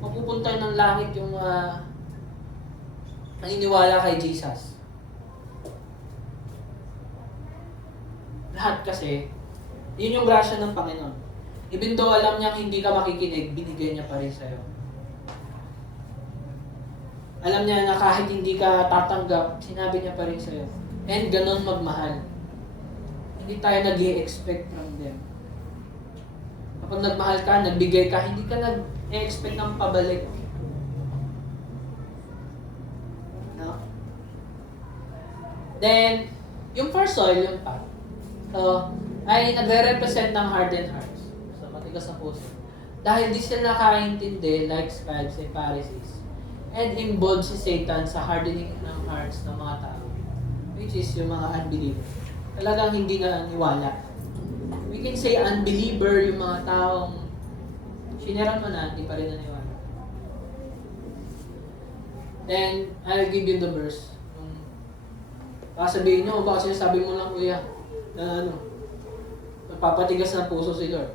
mapupunta ng langit yung naniniwala kay Jesus? Lahat kasi, yun yung grasya ng Panginoon. Even though alam niyang hindi ka makikinig, binigay niya pa rin sa'yo. Alam niya na kahit hindi ka tatanggap, sinabi niya pa rin sa'yo. And ganun magmahal. Hindi tayo nag-i-expect from them. Kapag nagmahal ka, nagbigay ka, hindi ka nag-i-expect ng pabalik. No? Then, yung first soil, yung pot, ay nagre-represent ng hardened hearts. So, matigas na puso. Dahil di sila nakaintindi, like scribes and Pharisees, and involved si Satan sa hardening ng hearts ng mga tao, which is yung mga unbelievers. Talagang hindi na niwala. We can say unbeliever yung mga taong siniran mo na, hindi pa rin naniwala. Then, I'll give you the verse. Baka sabihin nyo, baka sinasabi mo lang, kuya, na nagpapatigas ng puso si Lord.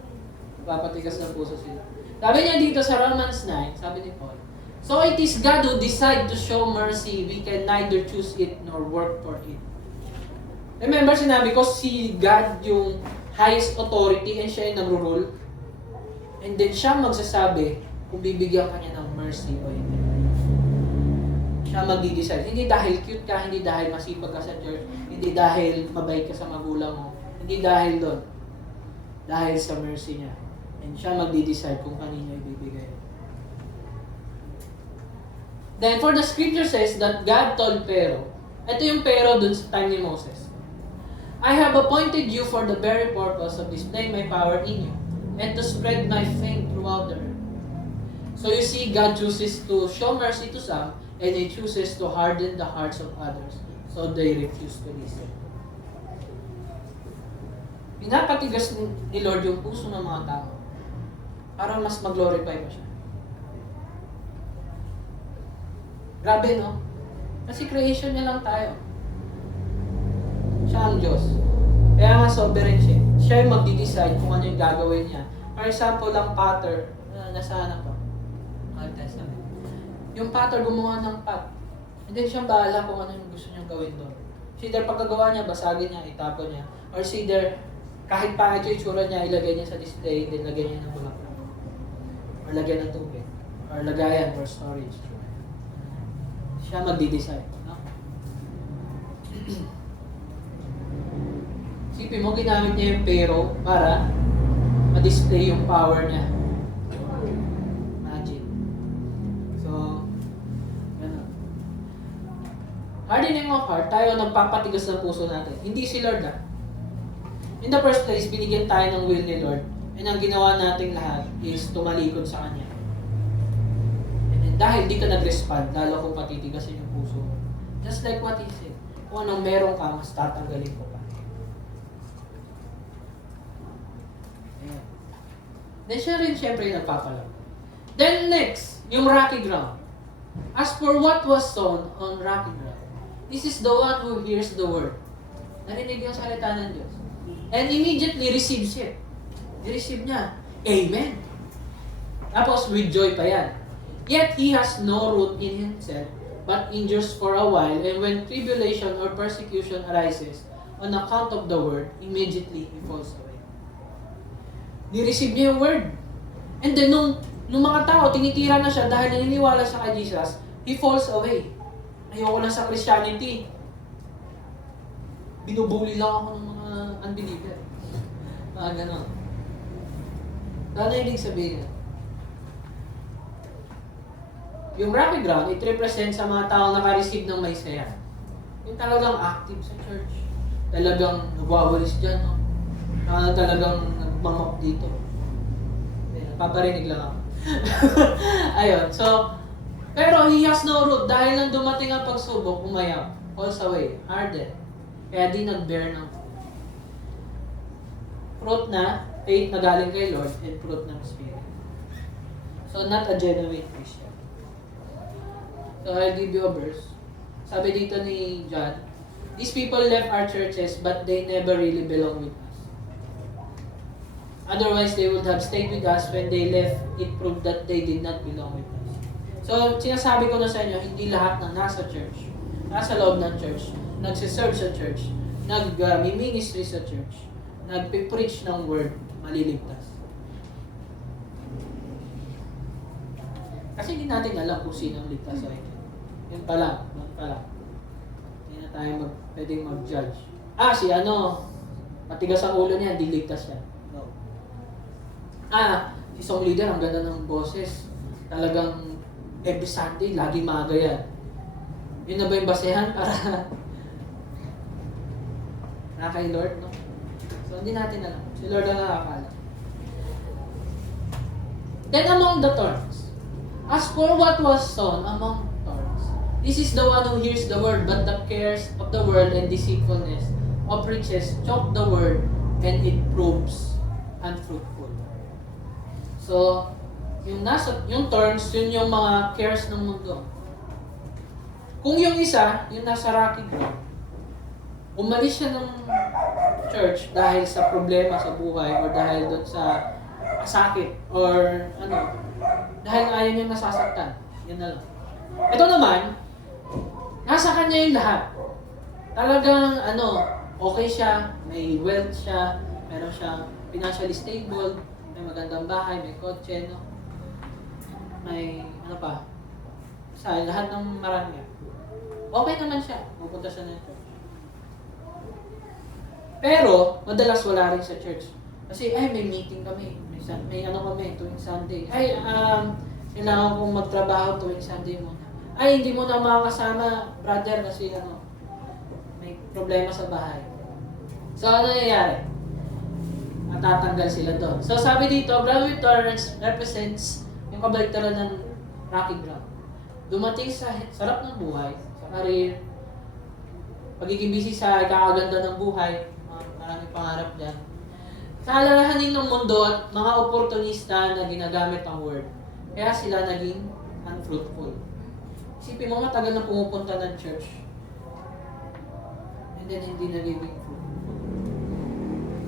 Nagpapatigas ng puso si Lord. Sabi niya dito sa Romans 9, sabi ni Paul, so it is God who decide to show mercy, we can neither choose it nor work for it. Remember, sinabi ko, si God yung highest authority and siya yung nagro-rule. And then siya magsasabi kung bibigyan ka niya ng mercy o hindi. Siya magdi-decide. Hindi dahil cute ka, hindi dahil masipag ka sa church, hindi dahil mabait ka sa magulang mo, hindi dahil doon. Dahil sa mercy niya. And siya magdi-decide kung kanino ibibigay. Then, for the scripture says that God told Pharaoh, ito yung Pharaoh dun sa time ni Moses, I have appointed you for the very purpose of displaying my power in you and to spread my fame throughout the earth. So you see, God chooses to show mercy to some and He chooses to harden the hearts of others so they refuse to listen. Pinapatigas ni Lord yung puso ng mga tao para mas mag-glorify pa siya. Grabe, no? Kasi creation niya lang tayo. Siya ang Diyos. Kaya nga sovereign siya. Siya yung magdi-decide kung ano yung gagawin niya. For example, ang potter, nasaan ako? Old Testament. Yung potter gumawa ng pot. And then siyang bahala kung ano yung gusto niyang gawin doon. Either pagkagawa niya, basagin niya, itapon niya. Or either, kahit pangit yung itsura niya, ilagay niya sa display, then lagyan niya ng bulaklak. Or lagyan ng tubig. Or lagayan or storage. Siya magdi-decide. No? Sipin mo, ginamit niya yung Pharaoh para ma-display yung power niya. Imagine. So, gano'n. Hardening of heart, tayo nagpapatigas ng puso natin. Hindi si Lord In the first place, binigyan tayo ng will ni Lord. And ang ginawa nating lahat is tumalikod sa Kanya. And then, dahil di ka nag-respond, lalo kong patitigasin yung puso mo. Just like what He said. Kung anong meron ka, mas tatanggalin ko pa. Ayan. Then siya rin siyempre nagpapalam. Then next, yung rocky ground. As for what was sown on rocky ground, this is the one who hears the word. Narinig yung salita ng Diyos. And immediately receives it. I-receive niya. Amen. Tapos with joy pa yan. Yet he has no root in himself, but endures for a while, and when tribulation or persecution arises on account of the word, immediately he falls away. Ni-receive niya yung word. And then nung mga tao, tinitira na siya dahil naniniwala siya kay Jesus, he falls away. Ayoko na sa Christianity. Binubuli lang ako ng mga unbeliever. Mga ganon. Ano ibig sabihin? Yung rocky ground, it represents sa mga tao naka-receive ng Messiah. Yung talagang active sa church. Talagang nagwawalis dyan, no? Talagang nagmamap dito. Paparinig lang ako. Ayun, so, pero he has no root. Dahil nang dumating ang pagsubok, umayap, falls away, hardened. Kaya di nag-bear ng fruit na, faith na galing kay Lord, and fruit ng Spirit. So, not a genuine Christian. So, I'll give you a verse. Sabi dito ni John, these people left our churches, but they never really belong with us. Otherwise, they would have stayed with us. When they left, it proved that they did not belong with us. So, sinasabi ko na sa inyo, hindi lahat ng nasa church, nasa loob ng church, nagsiserve sa church, nag-ministry sa church, nagpipreach ng word, maliligtas. Kasi hindi natin alam kung sino ang ligtas sa atin. Yun pa lang. Hindi na tayo pwedeng mag-judge. Si matigas ang ulo niya, hindi ligtas siya. No. Si song leader, ang ganda ng boses. Talagang every Sunday, lagi maaga yan. Yun na ba yung basehan para na kay Lord, no? So, hindi natin alam. Si Lord ang nakakala. Then among the thorns, as for what was sown among thorns, this is the one who hears the word, but the cares of the world and deceitfulness of riches choke the word, and it proves unfruitful. So, yung thorns, yun yung mga cares ng mundo. Kung yung isa, yung nasa rocky ground, umalis siya ng church dahil sa problema sa buhay or dahil doon sa sakit or dahil ayaw niya nasasaktan. Yan na lang. Ito naman, nasa kanya yung lahat. Talagang okay siya, may wealth siya, meron siyang financially stable, may magandang bahay, may kotse, no? May sa lahat ng marami. Okay naman siya, pupunta siya ng church. Pero, madalas wala rin sa church. Kasi, may meeting kami. May kami tuwing Sunday. Kailangan kong magtrabaho tuwing Sunday muna. Hindi mo na makakasama, brother, kasi may problema sa bahay. So, ano nangyayari? Matatanggal sila doon. So, sabi dito, ground with thorns represents yung kabaliktaran ng rocky ground. Dumating sa sarap ng buhay, sa career, pagiging busy sa kakaganda ng buhay, maraming pangarap dyan. Sa alalahanin ng mundo at mga oportunista na ginagamit ang word, kaya sila naging unfruitful. Isipin mo, matagal na pumupunta ng church, and then hindi nagiging fruitful.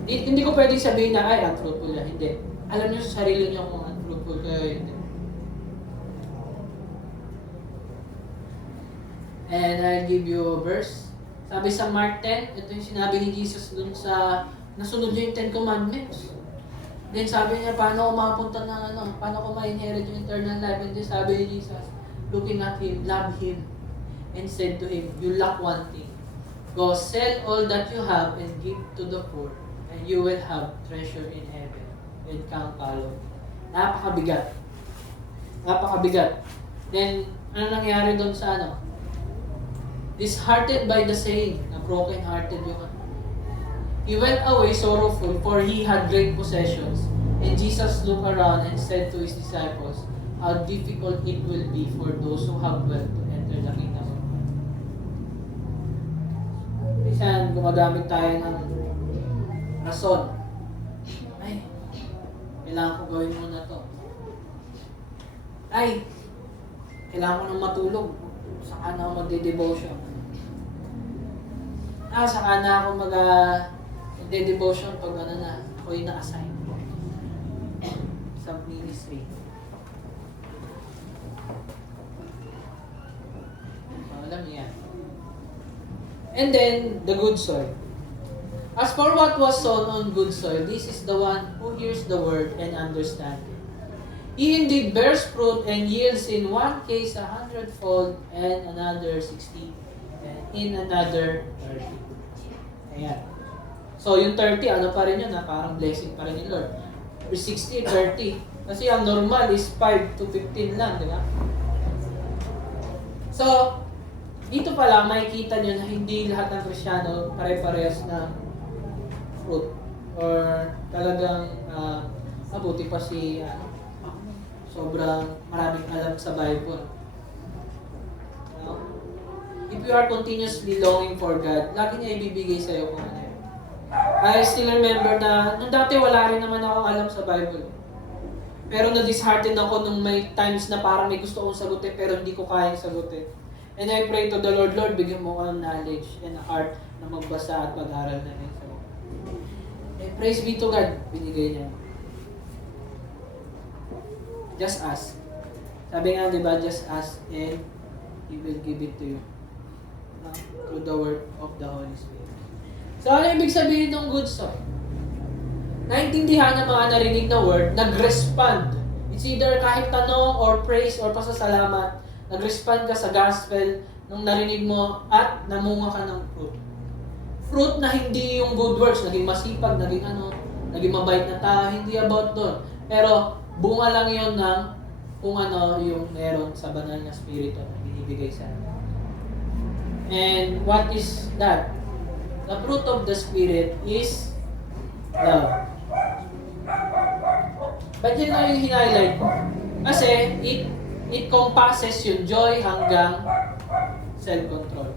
Hindi ko pwedeng sabihin na, unfruitful yan. Hindi. Alam niyo sa sarili niyo kung unfruitful kayo, hindi. And I'll give you a verse. Sabi sa Mark 10, ito yung sinabi ni Jesus dun sa nasunod niya yung 10 Commandments. Then sabi niya, paano ko makapunta ng paano ko ma-inherit yung eternal life? And then sabi ni Jesus, looking at him, loved him, and said to him, you lack one thing. Go sell all that you have and give to the poor, and you will have treasure in heaven. And come follow. Napakabigat. Then, ano nangyari doon sa disheartened by the saying, na broken-hearted yung He went away sorrowful, for he had great possessions. And Jesus looked around and said to his disciples, how difficult it will be for those who have wealth to enter the kingdom of God. Minsan, gumagamit tayo ng rason. Kailangan ko gawin muna to. Kailangan ko nang matulog. Saka na ako magde-devotion. Saka na ako magde-devotion pag ako yung na-assign sa ministry. Alam niyo yan. And then, the good soil. As for what was sown on good soil, this is the one who hears the word and understands it. He indeed bears fruit and yields in one case 100-fold, and another 60, and in another 30. Ayan. So, yung 30, pa rin yun, parang blessing pa rin ni Lord. 60, 30. Kasi ang normal is 5 to 15 lang, di ba? So, dito pa lang, makikita nyo na hindi lahat ng Kristyano pare-parehas na fruit. Or talagang mabuti pa si sobrang maraming alam sa Bible. If you are continuously longing for God, lagi niya ibibigay sa'yo kung ano yun. I still remember na, nung dati wala rin naman akong alam sa Bible. Pero na-disheartened ako nung may times na parang may gusto akong sagutin pero hindi ko kayang sagutin. And I pray to the Lord, Lord, bigyan mo ko ng knowledge and a heart na magbasa at mag-aral na rin. So, praise be to God, binigay niya. Just ask. Sabi nga, di ba, just ask and He will give it to you. No? Through the word of the Holy Spirit. So, ano ibig sabihin ng good soil? Naintindihan ng mga narinig na word, nag-respond. It's either kahit tanong or praise or pasasalamat, nag-respond ka sa gospel nung narinig mo at namunga ka ng fruit. Fruit na hindi yung good works, naging masipag, naging mabait na tao, hindi about doon. Pero bunga lang yon ng kung ano yung meron sa banal na spirito na binibigay sa atin. And what is that? The fruit of the Spirit is love. Ba't yun na yung hinighlight ko? Kasi it compasses yung joy hanggang self-control.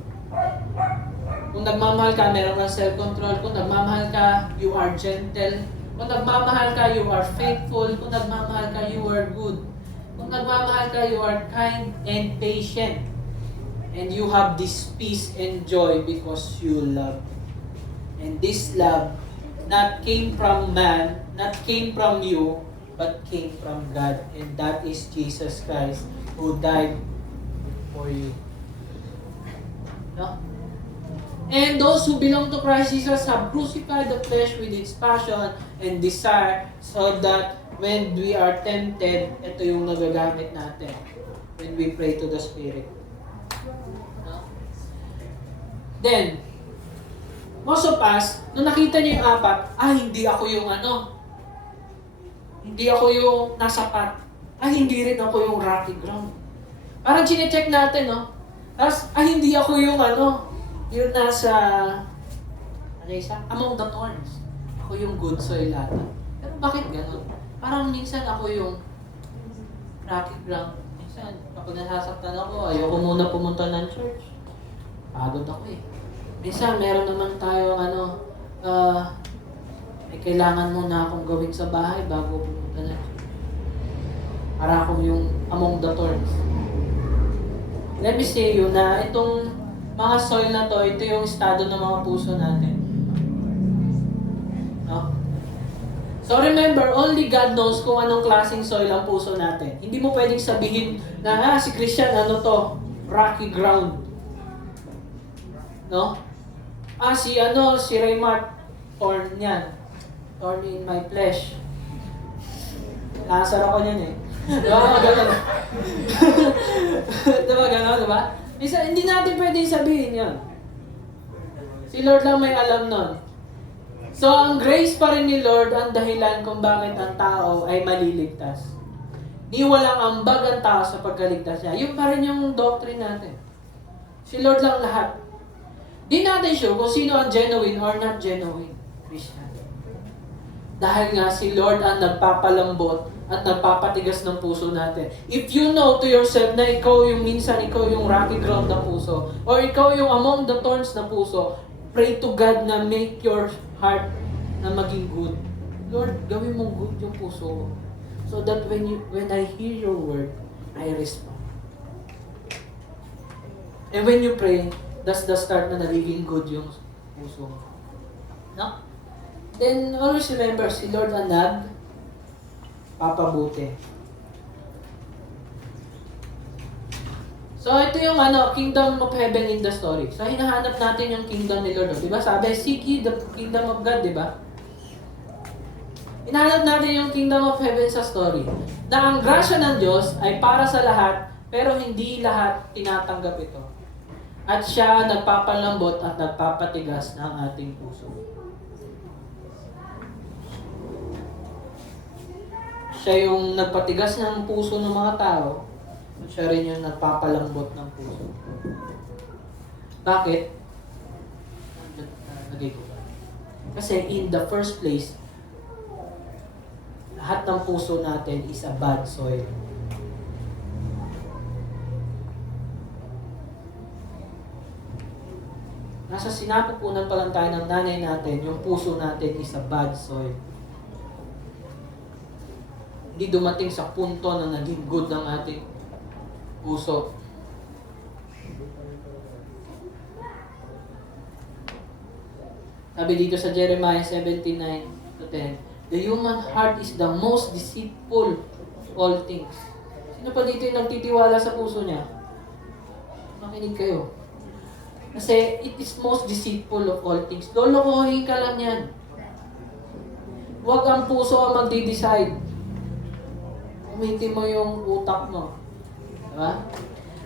Kung nagmamahal ka, meron kang self-control. Kung nagmamahal ka, you are gentle. Kung nagmamahal ka, you are faithful. Kung nagmamahal ka, you are good. Kung nagmamahal ka, you are kind and patient. And you have this peace and joy because you love. And this love not came from man, not came from you, but came from God. And that is Jesus Christ who died for you. No? And those who belong to Christ Jesus have crucified the flesh with its passion and desire, so that when we are tempted, ito yung nagagamit natin when we pray to the Spirit. No? Then, most of us, nung nakita niyo yung apat, hindi ako yung hindi ako yung nasapat. Hindi rin ako yung rocky ground. Parang chine-check natin, no? Tapos, hindi ako yung yung nasa, among the thorns. Ako yung good soil ata. Pero bakit ganun? Parang minsan ako yung rocky ground. Minsan, kapag nasasaktan ako, ayoko muna pumunta ng church. Pagod ako eh. Minsan, meron naman tayo may kailangan muna akong gawin sa bahay bago pumunta na. Para akong yung among the thorns. Let me say you na itong mga soil na to, ito yung estado ng mga puso natin. No? So remember, only God knows kung anong klaseng soil ang puso natin. Hindi mo pwedeng sabihin na, si Christian, rocky ground. No? Si Raymart, thorn yan. Thorn in my flesh. Nasar ako niyan eh. Diba? Ganun. Diba gano'n, diba? Hindi natin pwedeng sabihin yan. Si Lord lang may alam nun. So, ang grace pa rin ni Lord ang dahilan kung bakit ang tao ay maliligtas. Ni walang ambag ang tao sa pagkaligtas niya. Yun pa rin yung doctrine natin. Si Lord lang lahat. Di natin sure kung sino ang genuine or not genuine Christian. Dahil nga si Lord ang nagpapalambot at nagpapatigas ng puso natin. If you know to yourself na ikaw yung rocky ground na puso, or ikaw yung among the thorns na puso, pray to God na make your heart na maging good. Lord, gawin mong good yung puso ko. So that when I hear your word, I respond. And when you pray, that's the start na nagiging good yung puso mo. No? Then, always remember, si Lord ang papabuti. So, ito yung kingdom of heaven in the story. So, hinahanap natin yung kingdom ni Lord. Diba? Sabi, seek ye the kingdom of God, diba? Hinahanap natin yung kingdom of heaven sa story. Na ang grasya ng Diyos ay para sa lahat, pero hindi lahat tinatanggap ito. At siya nagpapalambot at nagpapatigas ng ating puso. Siya yung nagpatigas ng puso ng mga tao, at siya rin yung nagpapalambot ng puso. Bakit? Kasi in the first place, lahat ng puso natin is a bad soil. Nasa sinapupunan pa lang tayo ng nanay natin, yung puso natin is a bad soil. Hindi dumating sa punto na naging good ng ating puso. Sabi dito sa Jeremiah 17:9-10, the human heart is the most deceitful of all things. Sino pa dito yung nagtitiwala sa puso niya? Makinig kayo. Kasi it is most deceitful of all things. Lolokohin ka lang yan. Huwag ang puso ang magde-decide. Uminti mo yung utak mo. Diba?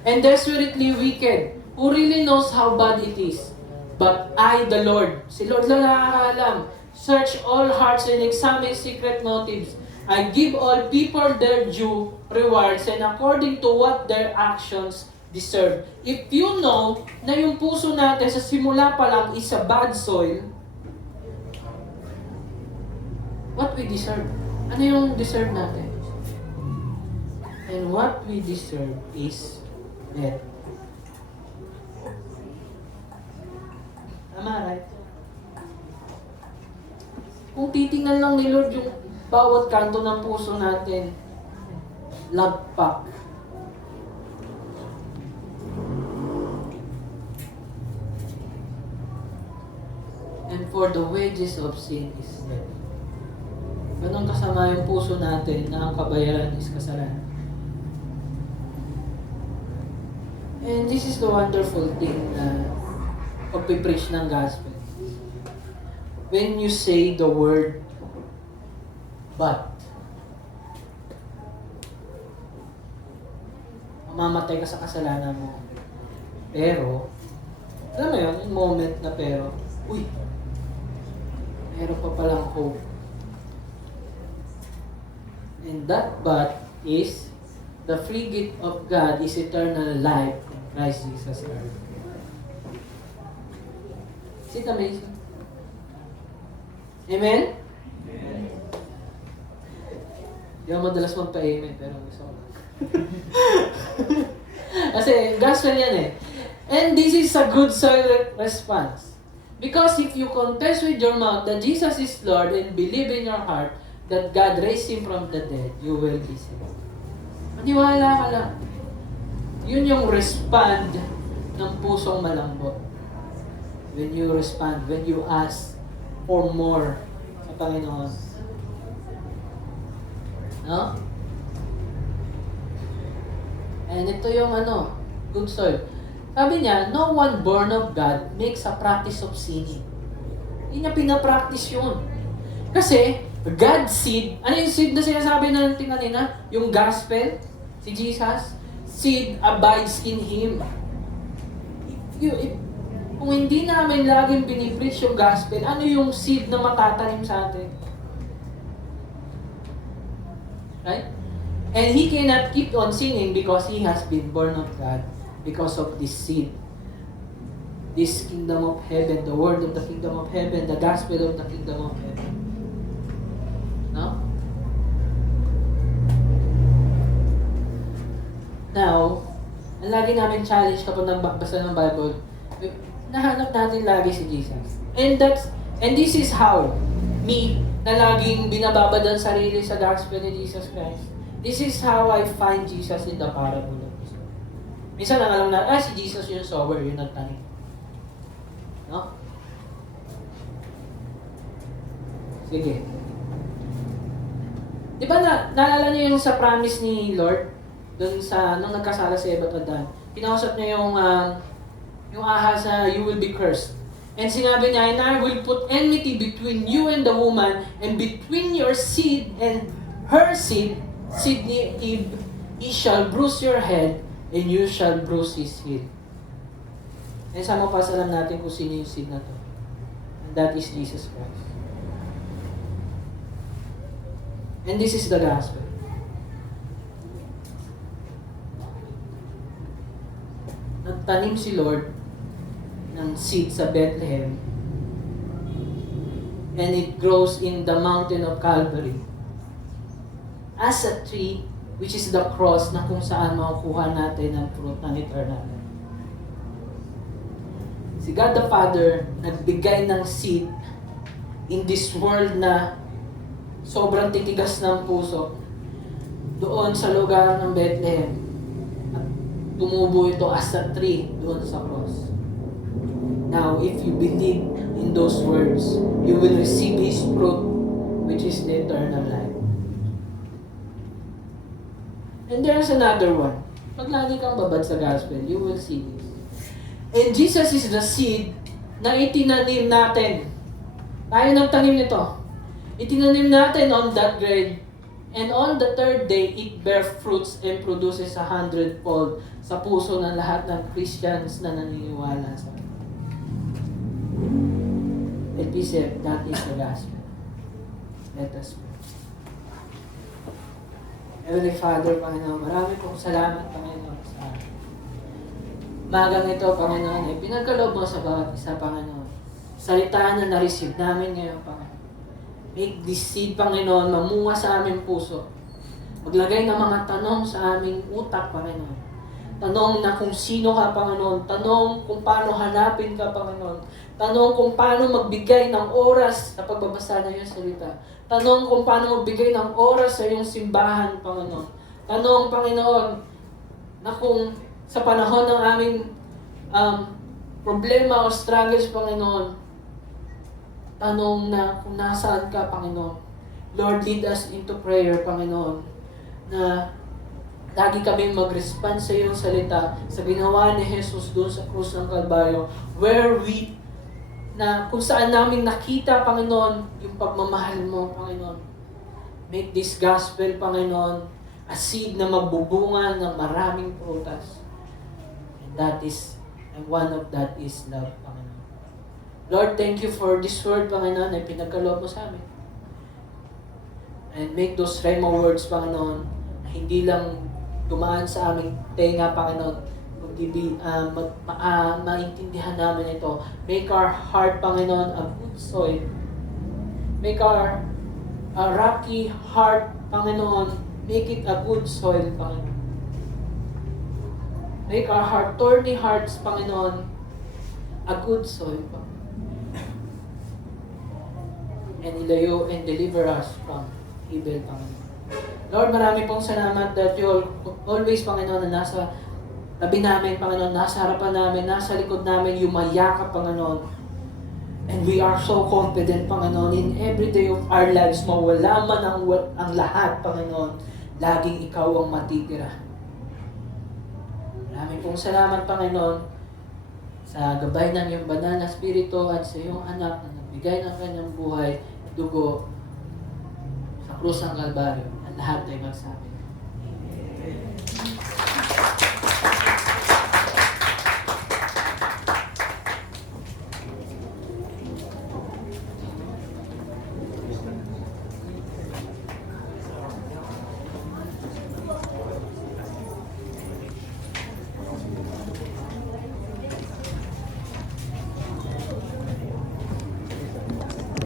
And desperately wicked, who really knows how bad it is. But I, the Lord, si Lord lang nakakaalam, search all hearts and examine secret motives. I give all people their due rewards and according to what their actions deserve. If you know na yung puso natin sa simula pa lang is a bad soil, what we deserve? Ano yung deserve natin? And what we deserve is death. Tama, right? Kung titingnan lang ni Lord yung bawat kanto ng puso natin, lagpak. And for the wages of sin is death. Ganun kasama yung puso natin na ang kabayaran is kasalanan. And this is the wonderful thing na pag-preach ng gospel. When you say the word, but, mamamatay ka sa kasalanan mo. Pero, alam mo yun, yung moment na pero, uy, meron pa palang hope. And that but is the free gift of God is eternal life in Christ Jesus our Lord. Is it amazing? Amen? Amen. Di ako madalas magpa-amen, pero gusto ko. Kasi gospel yan eh. And this is a good soil response. Because if you confess with your mouth that Jesus is Lord and believe in your heart that God raised Him from the dead, you will be saved. Maniwala ka lang. Yun yung respond ng pusong malambot. When you respond, when you ask for more sa Panginoon. No? And ito yung good soil. Sabi niya, no one born of God makes a practice of sinning. Hindi niya pinapractice yun. Kasi, God's seed, ano yung seed na sinasabi natin kanina? Yung gospel, si Jesus, seed abides in Him. Kung hindi namin laging pinipreach yung gospel, ano yung seed na matatanim sa atin? Right? And he cannot keep on sinning because he has been born of God because of this seed. This kingdom of heaven, the word of the kingdom of heaven, the gospel of the kingdom of heaven. No? Now, ang lagi namin challenge kapag nagbasa ng Bible, nahanap natin lagi si Jesus. And this is how me na laging binababad ang sarili sa gospel ni Jesus Christ. This is how I find Jesus in the parable of this. Minsan ang alam na, si Jesus yung sower, yung nagtanim. No? Sige. Di ba naalala niyo yung sa promise ni Lord? Doon sa, nung nagkasala si Eva at Adan. Kinausap niya yung ahas na you will be cursed. And sinabi niya, and I will put enmity between you and the woman, and between your seed and her seed ni Eve, he shall bruise your head, and you shall bruise his heel. And sa mga pasalam natin kung sino yung seed na to. And that is Jesus Christ. And this is the gospel. Nagtanim si Lord ng seed sa Bethlehem, and it grows in the mountain of Calvary as a tree, which is the cross na kung saan makukuha natin ang fruit ng eternal life. Si God the Father nagbigay ng seed in this world na sobrang titigas ng puso doon sa lugar ng Bethlehem, at tumubo ito as a tree doon sa cross. Now, if you believe in those words, you will receive His fruit, which is the eternal life. And there's another one. Pag lagi kang babad sa gospel, you will see this. And Jesus is the seed na itinanim natin. Tayo nagtanim nito. Itinanim natin on that grade. And on the third day, it bears fruits and produces 100-fold sa puso ng lahat ng Christians na naniniwala sa akin. And he said, that is the gospel. Let us pray. Heavenly Father, Panginoon, marami pong salamat, Panginoon, sa magang ito, Panginoon, ay pinagkaloob mo sa bawat isa, Panginoon. Salita na na-receive namin ngayon, Panginoon. Make this seed, Panginoon, mamunga sa aming puso. Maglagay ng mga tanong sa aming utak, Panginoon. Tanong na kung sino ka, Panginoon. Tanong kung paano hanapin ka, Panginoon. Tanong kung paano magbigay ng oras sa pagbabasa ng iyong salita. Tanong kung paano magbigay ng oras sa iyong simbahan, Panginoon. Tanong, Panginoon, na kung sa panahon ng aming problema o struggles, Panginoon, tanong na kung nasaan ka, Panginoon. Lord, lead us into prayer, Panginoon, na lagi kami mag-respond sa iyong salita, sa ginawa ni Jesus doon sa krus ng Kalbaryo, where we na kung saan namin nakita, Panginoon, yung pagmamahal mo, Panginoon. Make this gospel, Panginoon, a seed na magbubunga ng maraming prutas. And one of that is love, Panginoon. Lord, thank you for this word, Panginoon, na pinagkaloob mo sa amin. And make those rhema words, Panginoon, na hindi lang dumaan sa aming tenga, Panginoon, maintindihan namin ito. Make our heart, Panginoon, a good soil. Make our rocky heart, Panginoon, make it a good soil, Panginoon. Make our heart, thorny hearts, Panginoon, a good soil, Panginoon. And ilayo and deliver us from evil, Panginoon. Lord, marami pong salamat that you always, Panginoon, na nasa tabi namin, Panginoon, nasa harapan namin, nasa likod namin, yumayakap, Panginoon. And we are so confident, Panginoon, in every day of our lives, mawala man ang lahat, Panginoon, laging ikaw ang matitira. Maraming pong salamat, Panginoon, sa gabay ng iyong banal na Espiritu at sa iyong anak na nagbigay ng kanyang buhay at dugo sa krus ng Kalbaryo. At lahat ay magsabi. Amen.